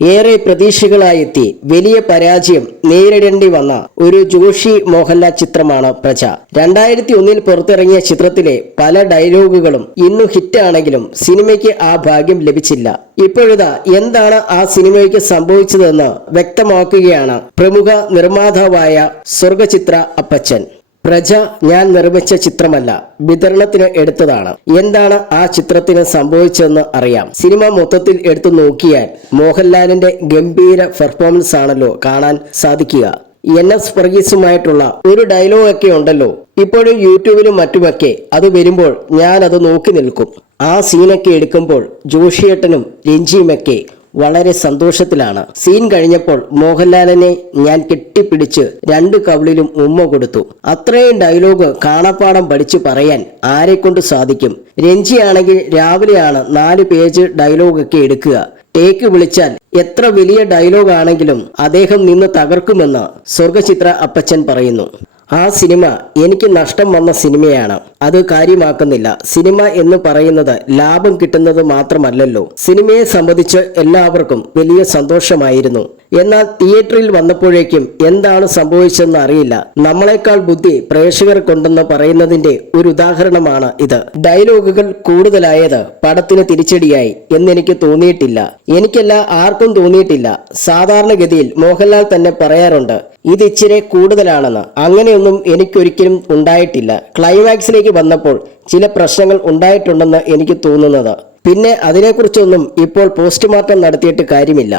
ഏറെ പ്രതീക്ഷകളായെത്തി വലിയ പരാജയം നേരിടേണ്ടി വന്ന ഒരു ജോഷി മോഹൻലാൽ ചിത്രമാണ് പ്രജ. 2001 പുറത്തിറങ്ങിയ ചിത്രത്തിലെ പല ഡയലോഗുകളും ഇന്നും ഹിറ്റാണെങ്കിലും സിനിമയ്ക്ക് ആ ഭാഗ്യം ലഭിച്ചില്ല. ഇപ്പോഴിതാ എന്താണ് ആ സിനിമയ്ക്ക് സംഭവിച്ചതെന്ന് വ്യക്തമാക്കുകയാണ് പ്രമുഖ നിർമ്മാതാവായ സ്വർഗചിത്ര അപ്പച്ചൻ. പ്രജ ഞാൻ നിർമ്മിച്ച ചിത്രമല്ല, വിതരണത്തിന് എടുത്തതാണ്. എന്താണ് ആ ചിത്രത്തിന് സംഭവിച്ചതെന്ന് അറിയാം. സിനിമ മൊത്തത്തിൽ എടുത്തു നോക്കിയാൽ മോഹൻലാലിന്റെ ഗംഭീര പെർഫോമൻസ് ആണല്ലോ കാണാൻ സാധിക്കുക. NS വർഗീസുമായിട്ടുള്ള ഒരു ഡയലോഗൊക്കെ ഉണ്ടല്ലോ, ഇപ്പോഴും യൂട്യൂബിലും മറ്റുമൊക്കെ അത് വരുമ്പോൾ ഞാൻ അത് നോക്കി നിൽക്കും. ആ സീനൊക്കെ എടുക്കുമ്പോൾ ജോഷിയേട്ടനും രഞ്ജിയുമൊക്കെ വളരെ സന്തോഷത്തിലാണ്. സീൻ കഴിഞ്ഞപ്പോൾ മോഹൻലാലിനെ ഞാൻ കെട്ടിപ്പിടിച്ച് 2 കവിളിലും ഉമ്മ കൊടുത്തു. അത്രയും ഡയലോഗ് കാണാപ്പാടം പഠിച്ചു പറയാൻ ആരെക്കൊണ്ട് സാധിക്കും? രഞ്ജിയാണെങ്കിൽ രാവിലെയാണ് 4 പേജ് ഡയലോഗൊക്കെ എടുക്കുക. ടേക്ക് വിളിച്ചാൽ എത്ര വലിയ ഡയലോഗ് ആണെങ്കിലും അദ്ദേഹം നിന്ന് തകർക്കുമെന്ന് സ്വർഗചിത്ര അപ്പച്ചൻ പറയുന്നു. ആ സിനിമ എനിക്ക് നഷ്ടം വന്ന സിനിമയാണ്. അത് കാര്യമാക്കുന്നില്ല. സിനിമ എന്ന് പറയുന്നത് ലാഭം കിട്ടുന്നത് മാത്രമല്ലല്ലോ. സിനിമയെ സംബന്ധിച്ച് എല്ലാവർക്കും വലിയ സന്തോഷമായിരുന്നു. എന്നാൽ തിയേറ്ററിൽ വന്നപ്പോഴേക്കും എന്താണ് സംഭവിച്ചതെന്ന് അറിയില്ല. നമ്മളെക്കാൾ ബുദ്ധി പ്രേക്ഷകർക്കുണ്ടെന്ന് പറയുന്നതിന്റെ ഒരു ഉദാഹരണമാണ് ഇത്. ഡയലോഗുകൾ കൂടുതലായത് പടത്തിന് തിരിച്ചടിയായി എന്നെനിക്ക് തോന്നിയിട്ടില്ല. എനിക്കല്ല, ആർക്കും തോന്നിയിട്ടില്ല. സാധാരണഗതിയിൽ മോഹൻലാൽ തന്നെ പറയാറുണ്ട് ഇത് ഇച്ചിരി കൂടുതലാണെന്ന്. അങ്ങനെയൊന്നും എനിക്കൊരിക്കലും ഉണ്ടായിട്ടില്ല. ക്ലൈമാക്സിലേക്ക് വന്നപ്പോൾ ചില പ്രശ്നങ്ങൾ ഉണ്ടായിട്ടുണ്ടെന്ന് എനിക്ക് തോന്നുന്നത്. പിന്നെ അതിനെക്കുറിച്ചൊന്നും ഇപ്പോൾ പോസ്റ്റ്മോർട്ടം നടത്തിയിട്ട് കാര്യമില്ല.